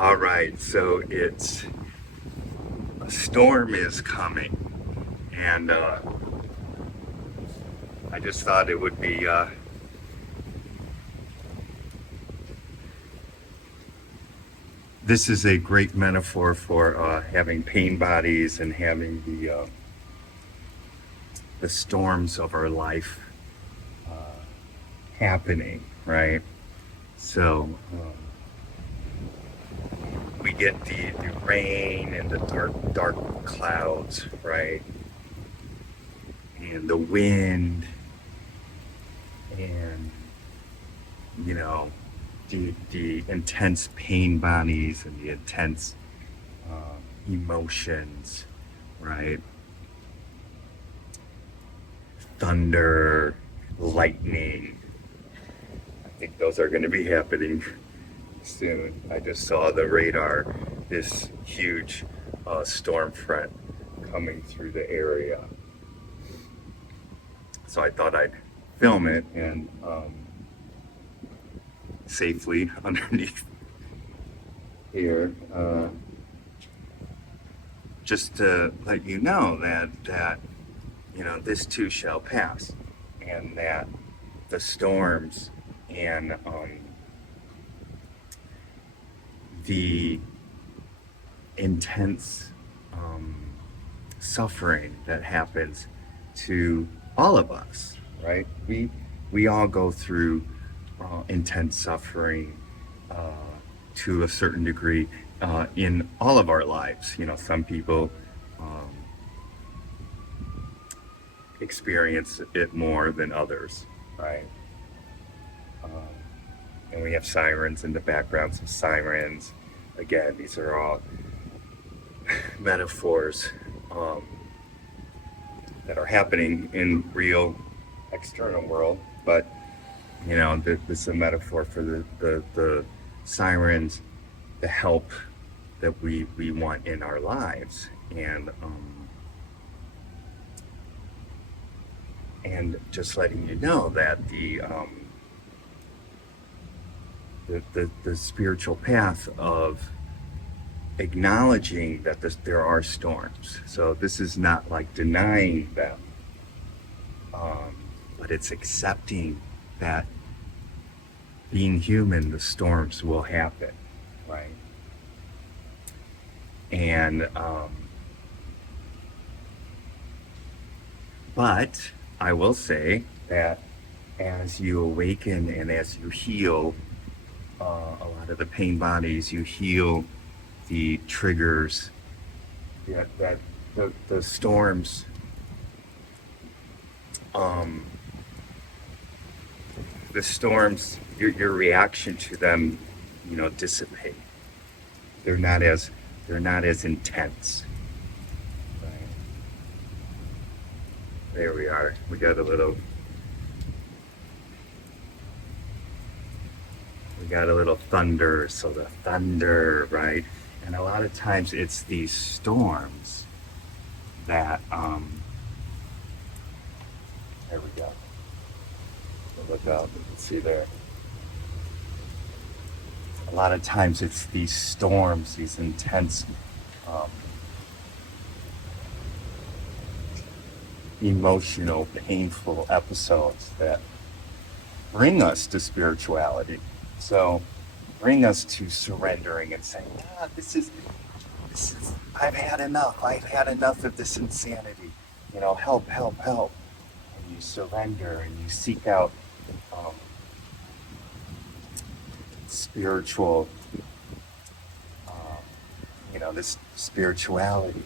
All right, so it's a storm is coming, and I just thought it would be. This is a great metaphor for having pain bodies and having the storms of our life uh, happening, right? So we get the rain and the dark clouds, right? And the wind, and you know the intense pain bodies and the intense emotions, right? Thunder, lightning. I think those are going to be happening soon. I just saw the radar, this huge storm front coming through the area. So I thought I'd film it and safely underneath here, just to let you know that this too shall pass, and that the storms and the intense suffering that happens to all of us, right? We all go through intense suffering uh, to a certain degree in all of our lives. Some people um, experience it more than others, right? Um, and we have sirens in the background, some sirens. Again, these are all metaphors that are happening in real external world, but this is a metaphor for the sirens, the help that we want in our lives, and just letting you know that the spiritual path of acknowledging that there are storms. So this is not like denying them, but it's accepting that being human, the storms will happen, right? And but I will say that as you awaken and as you heal a lot of the pain bodies, you heal the triggers, that the storms um, your reaction to them, dissipate. They're not as intense. Right. There we are. We got a little thunder. So the thunder, right? And a lot of times it's these storms that there we go. Look up, you can see there. A lot of times it's these storms, these intense um, emotional, painful episodes that bring us to spirituality. So bring us to surrendering and saying, this is, I've had enough. I've had enough of this insanity. Help, help, help. And you surrender and you seek out um, spiritual, this spirituality.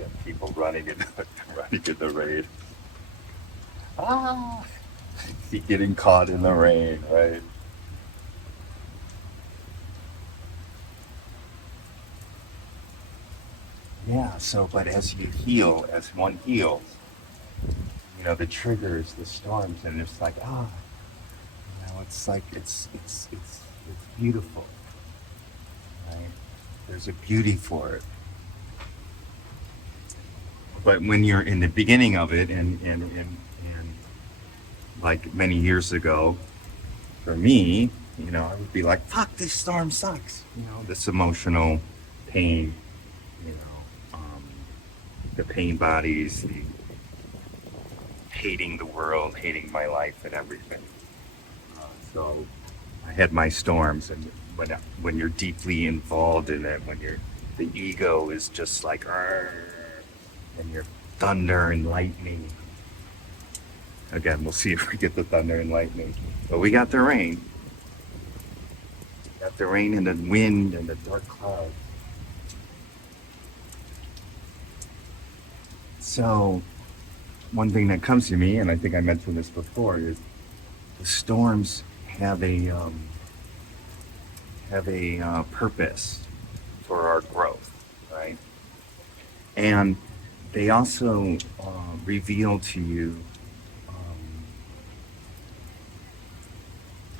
And people running in, running in the rain. Ah, getting caught in the rain, right? Yeah. So, but as you heal, as one heals, the triggers, the storms, and it's like, it's like it's beautiful, right? There's a beauty for it. But when you're in the beginning of it, and like many years ago, for me, I would be like, fuck, this storm sucks. This emotional pain, you know, the pain bodies, the hating the world, hating my life and everything. So I had my storms, and when you're deeply involved in it, when the ego is just like, "Arr," and you're thunder and lightning. Again, we'll see if we get the thunder and lightning. But we got the rain. Got the rain and the wind and the dark clouds. So one thing that comes to me, and I think I mentioned this before, is the storms have a purpose for our growth, right? And they also reveal to you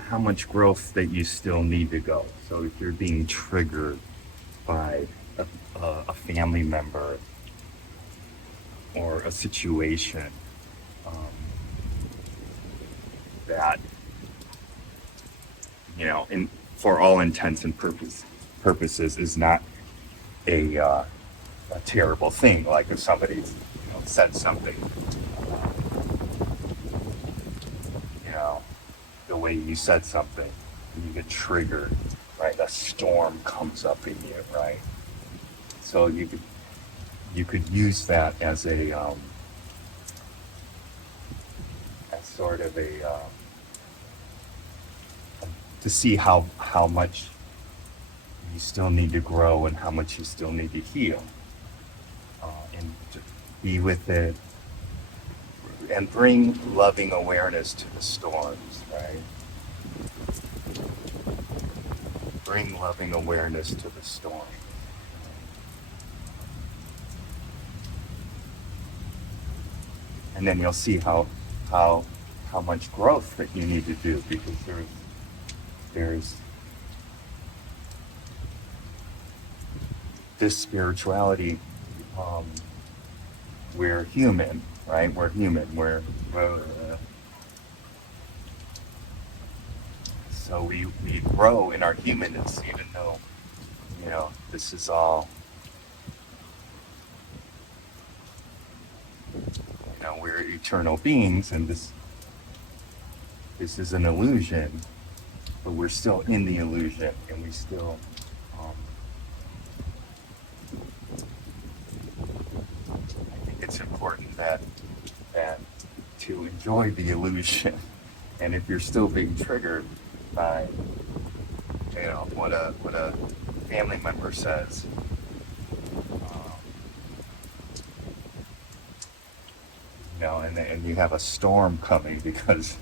how much growth that you still need to go. So if you're being triggered by a family member or a situation that, for all intents and purposes, is not a terrible thing. Like if somebody's said something, the way you said something, and you get triggered, right? A storm comes up in you, right? So you could use that as as sort of to see how much you still need to grow and how much you still need to heal, and to be with it and bring loving awareness to the storms, right? Bring loving awareness to the storm. And then you'll see how much growth that you need to do, because there's this spirituality. We're human, right? We're human. So we grow in our humanness, even though this is all we're eternal beings, and this is an illusion, but we're still in the illusion, and we still I think it's important that to enjoy the illusion. And if you're still being triggered by what a family member says, and you have a storm coming because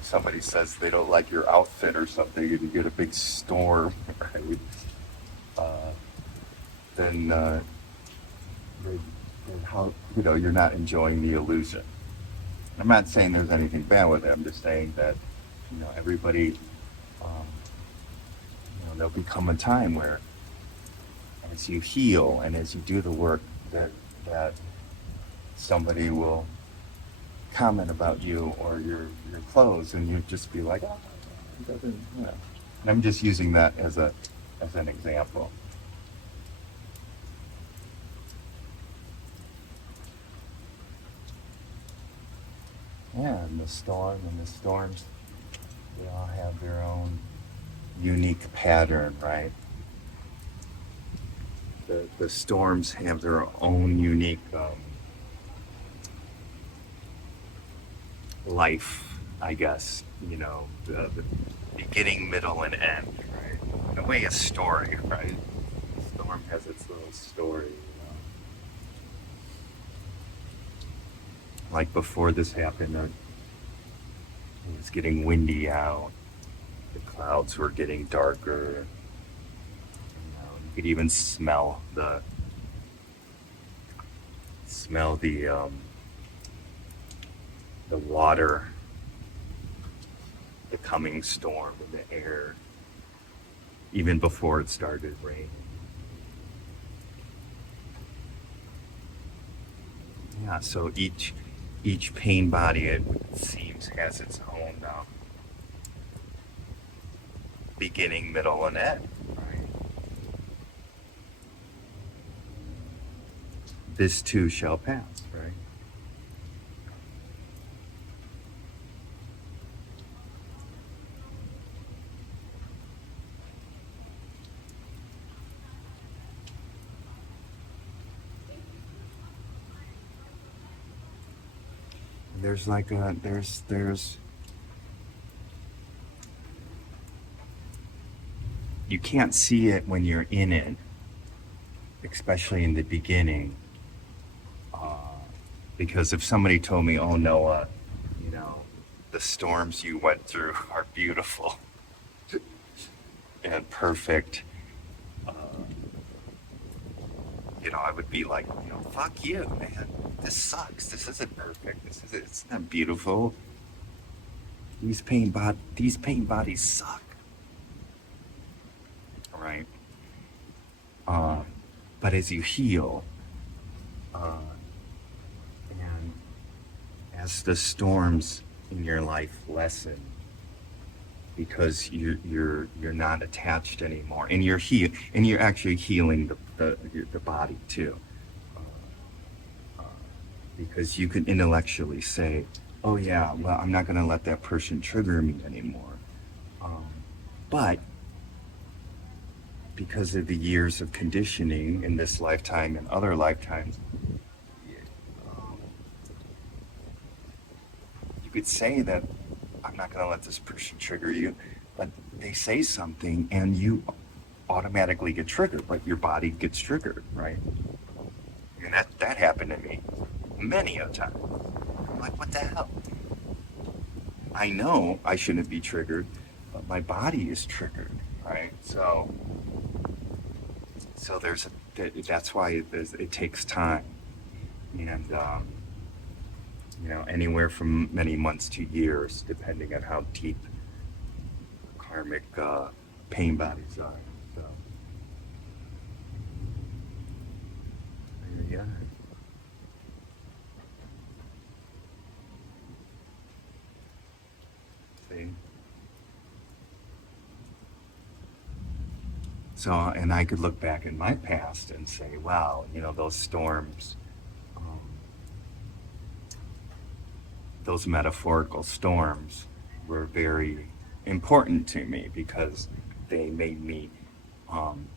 somebody says they don't like your outfit or something, and you get a big storm, right? Then how you're not enjoying the illusion. I'm not saying there's anything bad with it. I'm just saying that everybody, there'll become a time where, as you heal and as you do the work, that somebody will comment about you or your clothes, and you just be like, oh, it doesn't. And I'm just using that as an example. Yeah, and the storms, they all have their own unique pattern, right? The storms have their own unique life, I guess. The beginning, middle, and end, right? In a way, a story, right? The storm has its little story. Like before this happened, it was getting windy out. The clouds were getting darker. You could even smell the water, the coming storm in the air, even before it started raining. Yeah, so each pain body, it seems, has its own beginning, middle, and end. Right? This too shall pass, right? There's like a there's you can't see it when you're in it, especially in the beginning. Uh, because if somebody told me, "Oh, Noah, you know, the storms you went through are beautiful and perfect," uh, I would be like, fuck you, man. This sucks. This isn't perfect. It's not beautiful. These pain bodies suck, right? Uh, but as you heal, uh, and as the storms in your life lessen, because you're not attached anymore, and you're actually healing the body too, uh, because you can intellectually say, "Oh yeah, well I'm not going to let that person trigger me anymore," um, but because of the years of conditioning in this lifetime and other lifetimes, um, you could say that I'm not going to let this person trigger you, but they say something and you automatically get triggered, but your body gets triggered, right? And that happened to me many a time. I'm like, what the hell? I know I shouldn't be triggered, but my body is triggered, right? So that's why it takes time, and anywhere from many months to years, depending on how deep karmic pain bodies are. So yeah. See. So, and I could look back in my past and say, wow, those storms, um, those metaphorical storms were very important to me because they made me um,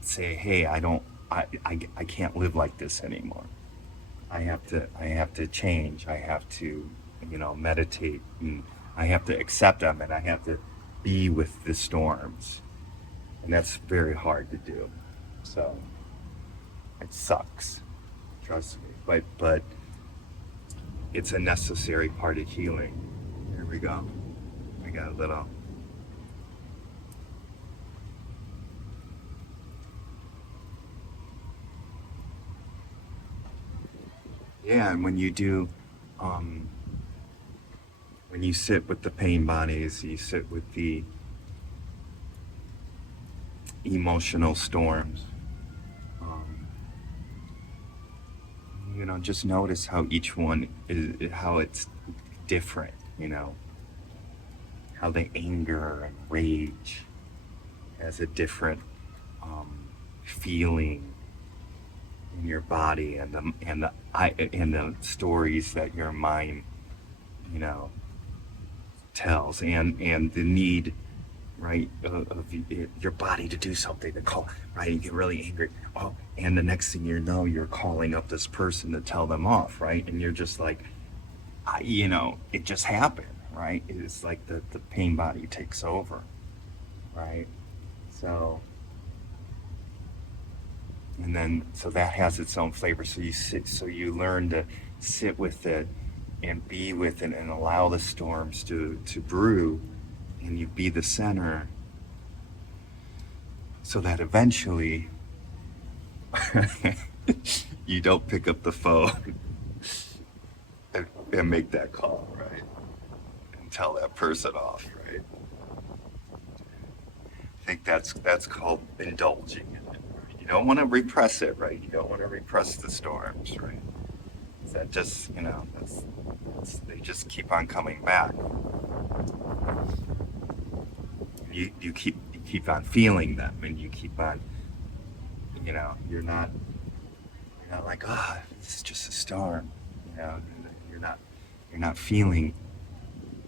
say, hey, I can't live like this anymore. I have to change. I have to, meditate, and I have to accept them, and I have to be with the storms, and that's very hard to do. So it sucks, trust me. But it's a necessary part of healing. Here we go. I got a little. Yeah, and um, when you sit with the pain bodies, you sit with the emotional storms. Um, just notice how each one how it's different. How the anger and rage has a different um, feeling in your body, and the stories that your mind, you know, tells, and the need, right, of your body to do something, to call, right, you get really angry, oh, and the next thing you're calling up this person to tell them off, right, and you're just like, it just happened, right, it's like the pain body takes over, right, so, and then so that has its own flavor, so you learn to sit with it and be with it and allow the storms to brew, and you be the center, so that eventually you don't pick up the phone and make that call, right? And tell that person off, right? I think that's called indulging in it. You don't want to repress it, right? You don't want to repress the storms, right? That just, they just keep on coming back. you keep on feeling them, and you keep on, you're not like, this is just a storm. You're not you're not feeling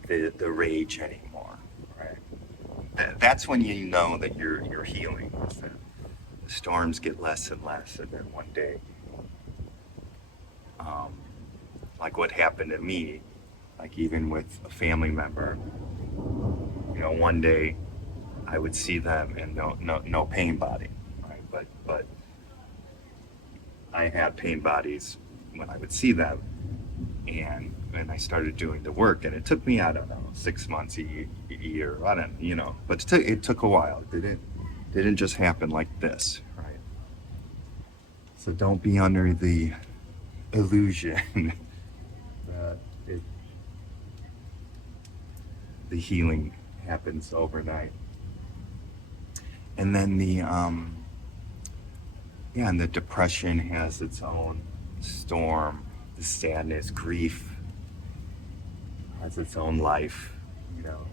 the rage anymore, right? That's when you know that you're healing. The storms get less and less, and then one day, um, like what happened to me, like even with a family member, one day I would see them and no pain body, right? But I had pain bodies when I would see them, and I started doing the work, and it took me, I don't know, 6 months, a year, I don't, but it took a while. It didn't just happen like this, right? So don't be under the illusion that the healing happens overnight. And then and the depression has its own storm. The sadness, grief has its own life, you know.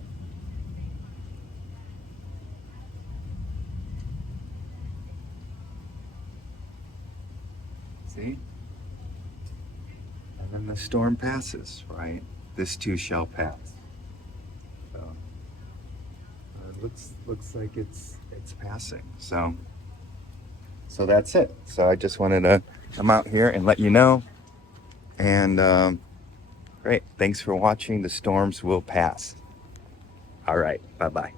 See? And then the storm passes, right? This too shall pass. So it looks like it's passing. So that's it. So I just wanted to come out here and let you know. And great. Thanks for watching. The storms will pass. All right. Bye-bye.